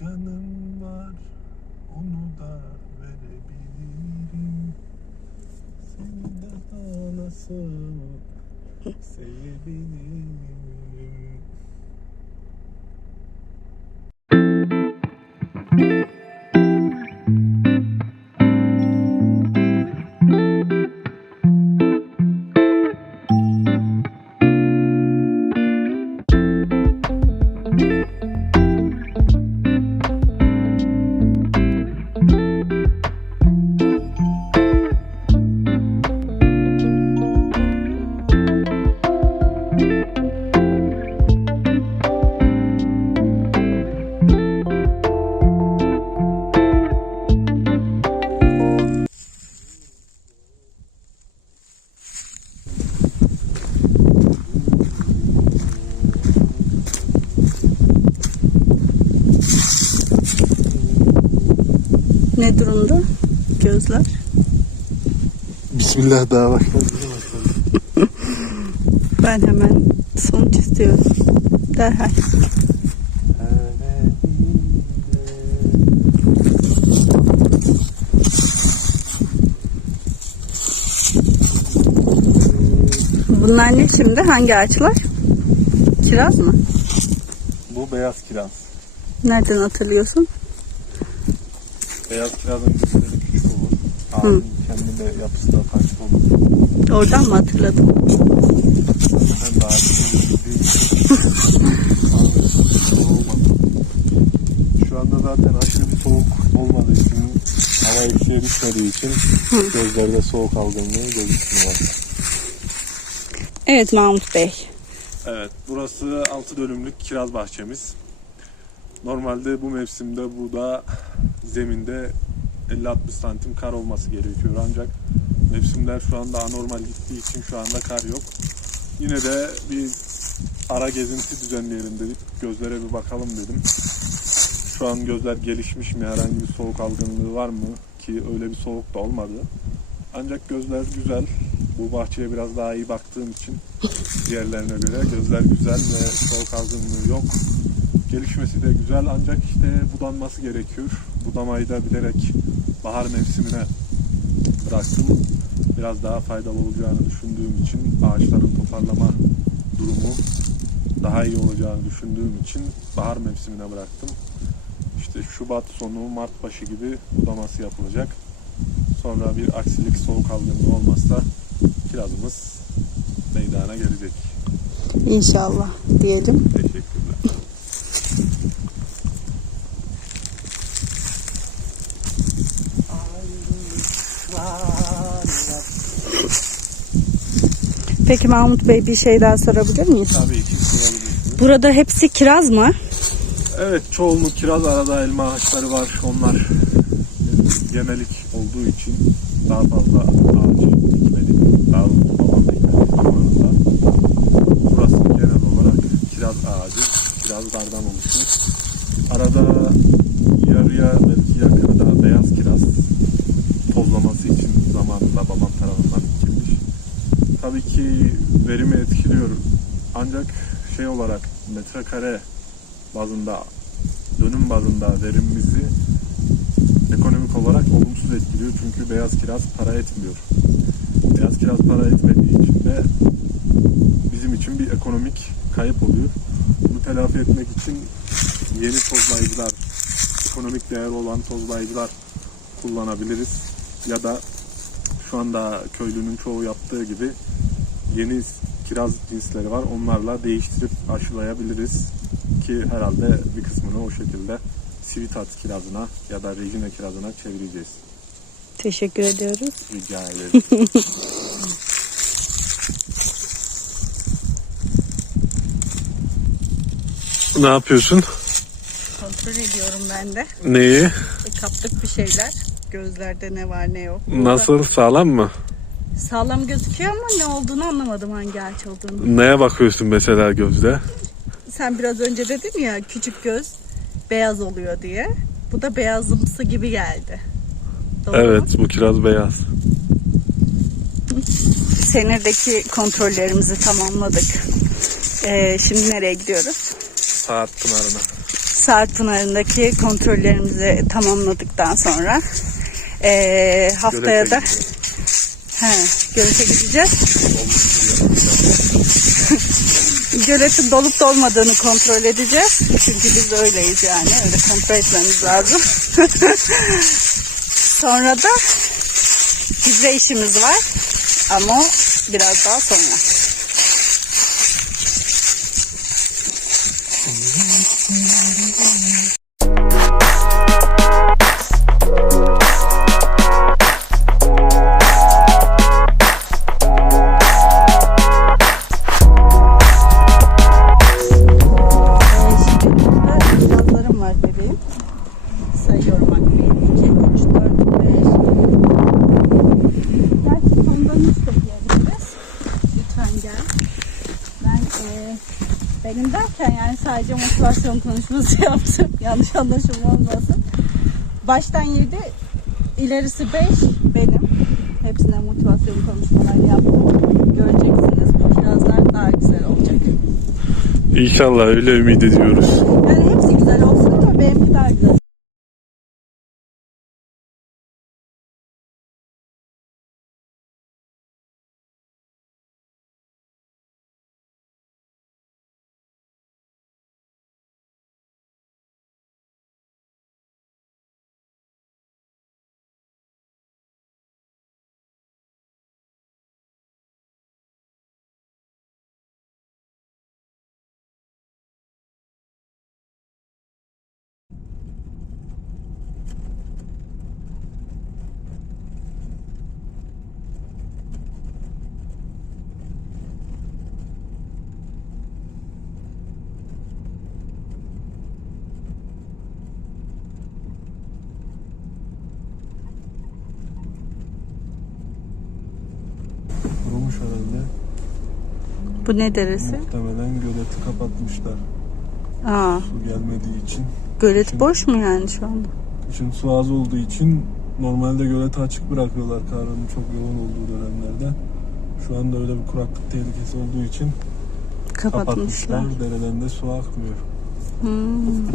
canım var onu da verebilirim. Seni daha nasıl sevebilirim Bismillah daha başladı. Ben hemen sonuç istiyorum. Derhal. Bunlar ne şimdi? Hangi ağaçlar? Kiraz mı? Bu beyaz kiraz. Nereden hatırlıyorsun? Beyaz kirazın. Kendine yapısı da farklı olur. Oradan mı hatırladın? İçin. olmadı. Şu anda zaten aşırı bir soğuk olmadığı için hava eksiye düşmediği için gözlerde soğuk algınlığı gözükmüyor. Evet Mahmut Bey. Evet, burası 6 dönümlük kiraz bahçemiz. Normalde bu mevsimde burada zeminde 50-60 santim kar olması gerekiyor ancak mevsimler şu anda anormal gittiği için şu anda kar yok. Yine de bir ara gezinti düzenleyelim dedik. Gözlere bir bakalım dedim. Şu an gözler gelişmiş mi? Herhangi bir soğuk algınlığı var mı? Ki öyle bir soğuk da olmadı. Ancak gözler güzel. Bu bahçeye biraz daha iyi baktığım için diğerlerine göre gözler güzel ve soğuk algınlığı yok. Gelişmesi de güzel ancak işte budanması gerekiyor. Budamayı da bilerek bahar mevsimine bıraktım. Biraz daha faydalı olacağını düşündüğüm için ağaçların toparlama durumu daha iyi olacağını düşündüğüm için bahar mevsimine bıraktım. İşte Şubat sonu Mart başı gibi budaması yapılacak. Sonra bir aksilik soğuk algınlığı olmazsa kirazımız meydana gelecek. İnşallah diyelim. Peki Mahmut Bey bir şey daha sorabilir miyiz? Tabii ki sorabilirsiniz. Burada hepsi kiraz mı? Evet çoğunluk kiraz arada elma ağaçları var. Onlar e, yemelik olduğu için daha fazla ağaç dikmedik. Daha babam dikmedi zamanında. Burası genel olarak kiraz ağacı. Kirazlardan oluşuyor. Arada yarıya belki yakını da beyaz kiraz tozlaması için zamanında babam tarafından. Tabii ki verimi etkiliyor. Ancak şey olarak metrekare bazında, dönüm bazında verimimizi ekonomik olarak olumsuz etkiliyor. Çünkü beyaz kiraz para etmiyor. Beyaz kiraz para etmediği için de bizim için bir ekonomik kayıp oluyor. Bunu telafi etmek için yeni tozlayıcılar, ekonomik değeri olan tozlayıcılar kullanabiliriz. Ya da şu anda köylünün çoğu yaptığı gibi yeni kiraz cinsleri var. Onlarla değiştirip aşılayabiliriz ki herhalde bir kısmını o şekilde Civitas kirazına ya da Regina kirazına çevireceğiz. Teşekkür ediyoruz. Rica ederim. ne yapıyorsun? Kontrol ediyorum ben de. Neyi? Kaptık bir şeyler. Gözlerde ne var ne yok. Burada Nasıl? Sağlam mı? Sağlam gözüküyor ama ne olduğunu anlamadım hangi ağaç olduğunu. Neye bakıyorsun mesela gözde? Sen biraz önce dedin ya küçük göz beyaz oluyor diye. Bu da beyazımsı gibi geldi. Doğru mu? Evet bu kiraz beyaz. Senirdeki kontrollerimizi tamamladık. Ee, şimdi nereye gidiyoruz? Saat pınarına. Saat Pınarı'ndaki kontrollerimizi tamamladıktan sonra eee, haftaya da he, Gölet'e gideceğiz. Göletin dolup dolmadığını kontrol edeceğiz. Çünkü biz öyleyiz yani. Öyle kontrol etmemiz lazım. sonra da hizre işimiz var. Ama biraz daha sonra. Benim derken yani sadece motivasyon konuşması yaptım. Yanlış anlaşılma olmasın. Baştan 7, ilerisi 5 benim. Hepsine motivasyon konuşmaları yaptım. Göreceksiniz bu kirazlar daha güzel olacak. İnşallah öyle ümit ediyoruz. Yani hepsi güzel olsun ama benimki daha güzel. Kurumuş herhalde. Bu ne deresi? Muhtemelen göleti kapatmışlar. Aa, Su gelmediği için. gölet boş mu yani şu anda? Kışın su az olduğu için normalde göleti açık bırakıyorlar karın çok yoğun olduğu dönemlerde. Şu anda öyle bir kuraklık tehlikesi olduğu için Kapatmışlar. kapatmışlar. Dereden de su akmıyor. Hmm.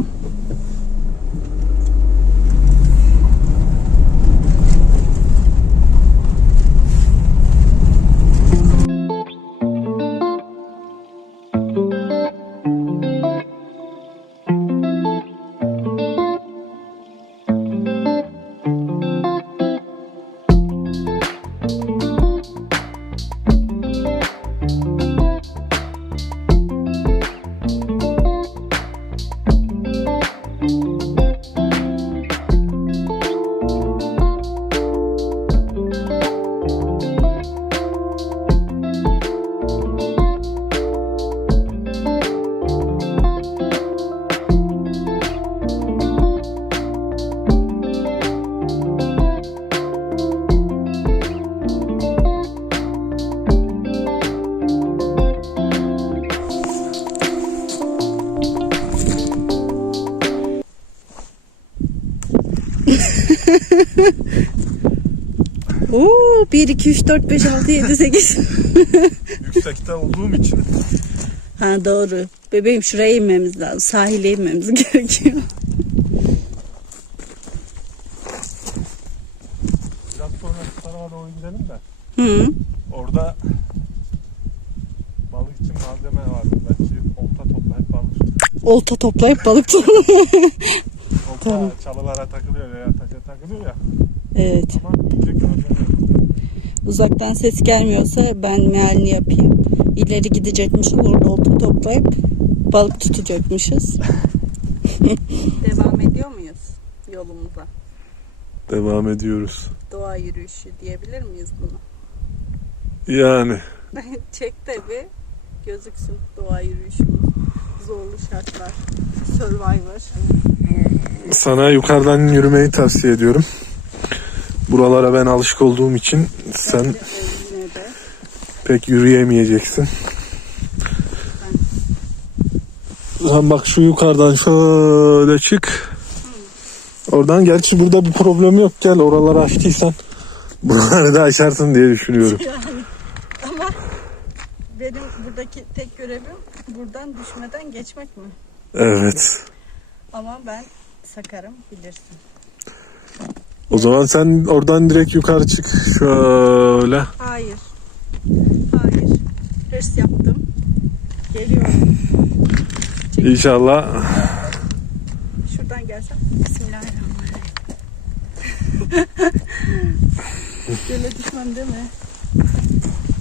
1, 2, 3, 4, 5, 6, 7, 8. Yüksekte olduğum için ha doğru. Bebeğim şuraya inmemiz lazım. Sahile inmemiz gerekiyor. biraz sonra tarafa doğru gidelim de Hı. orada balık için malzeme var. Belki olta toplayıp balık Olta toplayıp balık tutun. olta Tamam. çalılara takılıyor veya taca takılıyor ya. evet. Ama malzeme yok. Uzaktan ses gelmiyorsa ben mealini yapayım. İleri gidecekmişiz. Orada olta toplayıp balık tutacakmışız. Devam ediyor muyuz yolumuza? Devam ediyoruz. Doğa yürüyüşü diyebilir miyiz bunu? Yani Çek de bir gözüksün doğa yürüyüşümüz. Zorlu şartlar. Survivor. sana yukarıdan yürümeyi tavsiye ediyorum. Buralara ben alışık olduğum için sen pek yürüyemeyeceksin. Sen bak şu yukarıdan şöyle çık. Oradan gerçi burada bir problem yok. Gel oraları açtıysan buraları da açarsın diye düşünüyorum. Yani ama benim buradaki tek görevim buradan düşmeden geçmek mi? Evet. Ama ben sakarım bilirsin. O zaman sen oradan direkt yukarı çık. Şöyle. Hayır. Hayır. Hırs yaptım. Geliyorum. İnşallah. Şuradan gelsem. Bismillahirrahmanirrahim. Göle düşmem değil mi?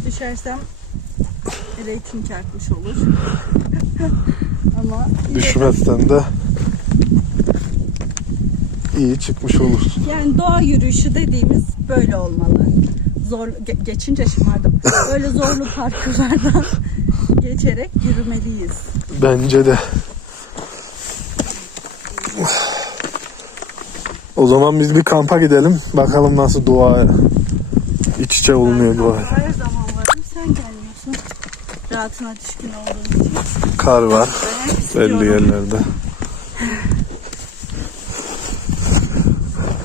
Düşersem reyting artmış olur. Ama Düşmezsen de iyi çıkmış olursun. yani doğa yürüyüşü dediğimiz böyle olmalı. Zor ge- geçince şımardım. Böyle zorlu parkurlardan geçerek yürümeliyiz. Bence de. O zaman biz bir kampa gidelim. Bakalım nasıl doğa iç içe olmuyor Ben doğa. kampa her zaman varım. Sen gelmiyorsun. Rahatına düşkün olduğun için. Kar var Ben hep istiyorum. belli yerlerde.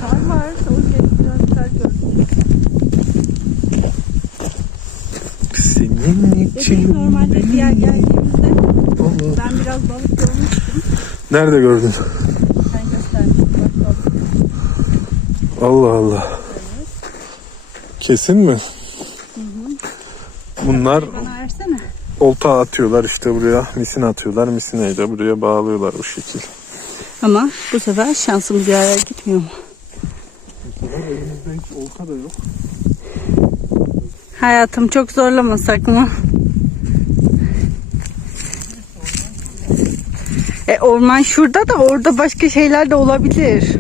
Kar var. O gün biraz kar gördüm. Bebeğim normalde diğer geldiğimizde olur. ben biraz balık görmüştüm. Nerede gördün? Sen göstermiştin bak balık. Allah Allah. Kesin mi? Bunlar Bana versene. olta atıyorlar işte buraya. Misin atıyorlar. Misineyi de buraya bağlıyorlar bu şekil. Ama bu sefer şansımız yere gitmiyor mu? Elimizde hiç olta da yok. Hayatım çok zorlamasak mı? E orman şurada da orada başka şeyler de olabilir.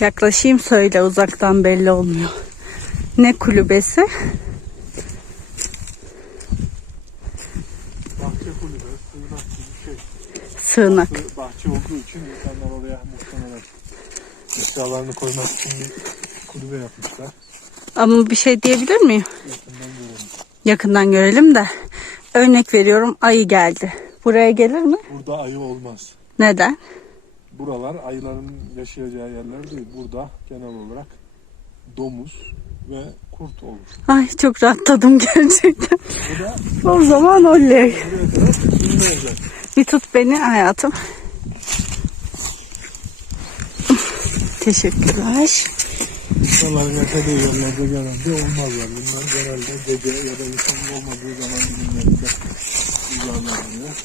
Yaklaşayım söyle uzaktan belli olmuyor. Ne kulübesi? Bahçe kulübü, sığınak gibi bir şey. Sığınak. Burası bahçe olduğu için insanlar oraya muhtemelen eşyalarını koymak için bir kulübe yapmışlar. Ama bir şey diyebilir miyim? Yakından görelim. Yakından görelim de. Örnek veriyorum ayı geldi. Buraya gelir mi? Burada ayı olmaz. Neden? Buralar ayıların yaşayacağı yerler değil. Burada genel olarak domuz ve kurt olur. Ay çok rahatladım gerçekten. Bu da O zaman oley. buraya kadar şimdi olacak. Bir tut beni hayatım. Teşekkürler. Buralar yaşadığı yerlerde genelde olmazlar. Bunlar genelde gece ya da insanın olmadığı zaman günlerinde uzarlanıyor.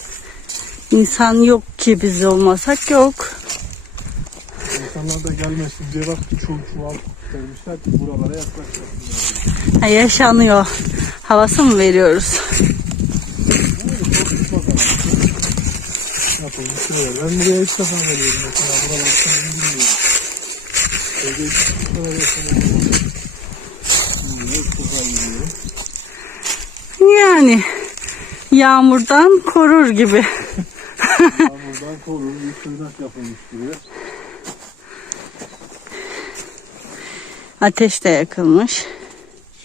İnsan yok ki biz olmasak yok. İnsanlar da gelmesin diye bak bir çuval çuval vermişler ki buralara yaklaşmasınlar. Ha, yaşanıyor. Havası mı veriyoruz? Yapılmış şeyler. Ben buraya ilk defa geliyorum mesela. Buralar bilmiyorum. Evde ilk defa yaşamak Şimdi ilk defa geliyorum. Yani yağmurdan korur gibi. Yağmurdan korur. Bir sığınak yapılmış buraya. Ateş de yakılmış.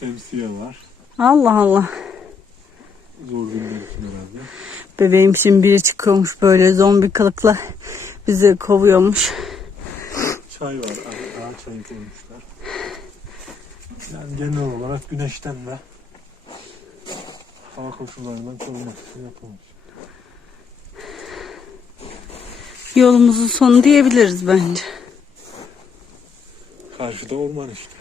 Şemsiye var. Allah Allah. Zor günler için herhalde. Bebeğim şimdi biri çıkıyormuş böyle zombi kılıkla bizi kovuyormuş. Çay var. Ağa ağa çayı koymuşlar. Yani genel olarak güneşten ve hava koşullarından korunmak için yapılmış. Yolumuzun sonu diyebiliriz bence. Karşıda orman işte.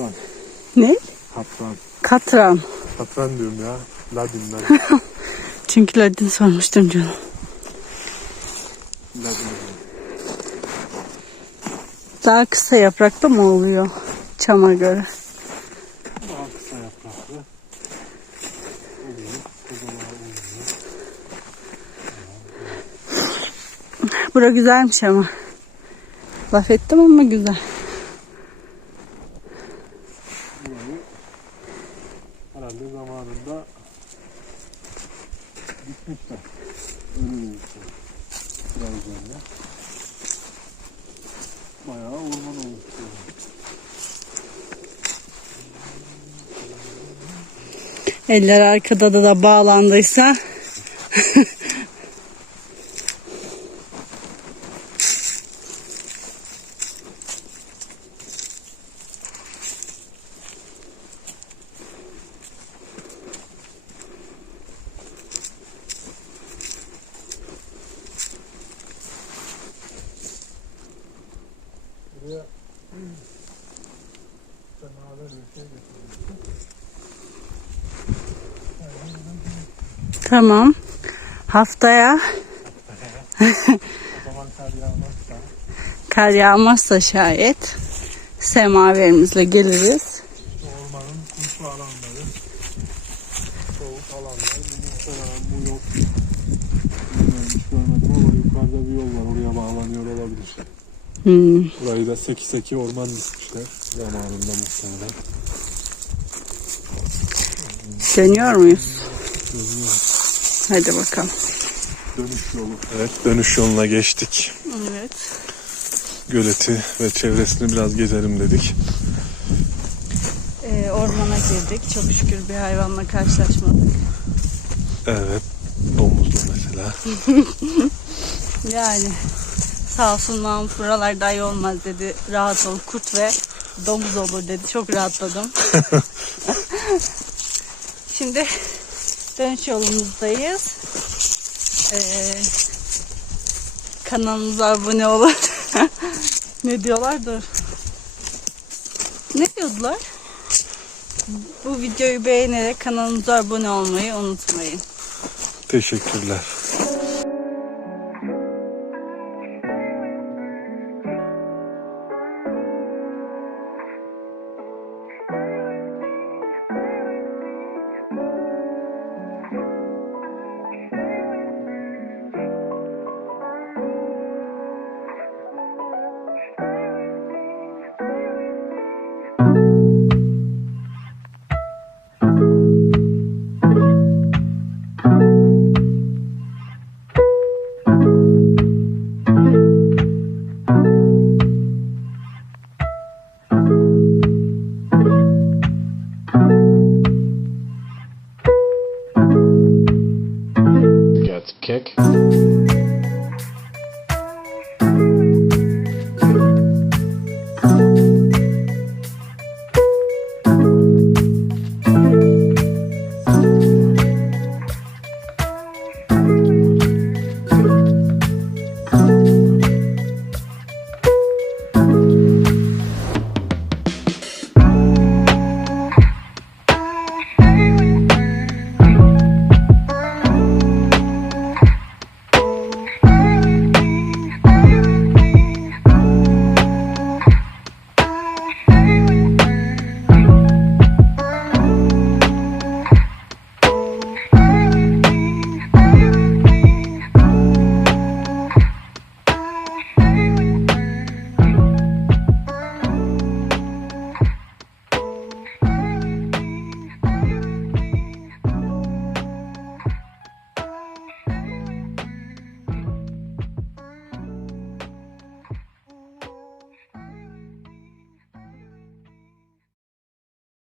Katran. Ne? Katran. Katran. Katran diyorum ya. Ladin Ladin. Çünkü Ladin sormuştum canım. Ladin. Daha kısa yapraklı mı oluyor çama göre? Daha kısa yapraklı. Bura güzelmiş ama. Laf ettim ama güzel. Eller arkada da, bağlandıysa. Buraya semaver bir şey getirmiştim. Tamam. Haftaya kar yağmazsa kar yağmazsa şayet semaverimizle geliriz. ormanın kumsu alanları, soğuk alanlar, bu muhtemelen bu yol bilmiyorum hiç görmedim ama yukarıda bir yol var oraya bağlanıyor olabilir. Hmm. Burayı da seki seki orman dikmişler zamanında muhtemelen. Dönüyor muyuz? Görünüyor. Hadi bakalım. Dönüş yolu. Evet dönüş yoluna geçtik. Evet. Göleti ve çevresini biraz gezelim dedik. Ee, ormana girdik. Çok şükür bir hayvanla karşılaşmadık. Evet domuzlu mesela. Yani sağ olsun Mahmut buralarda iyi olmaz dedi. Rahat ol kurt ve domuz olur dedi. Çok rahatladım. Şimdi dönüş yolumuzdayız. Ee, kanalımıza abone olun. ne diyorlar dur. Ne diyordular? Bu videoyu beğenerek kanalımıza abone olmayı unutmayın. Teşekkürler. kick.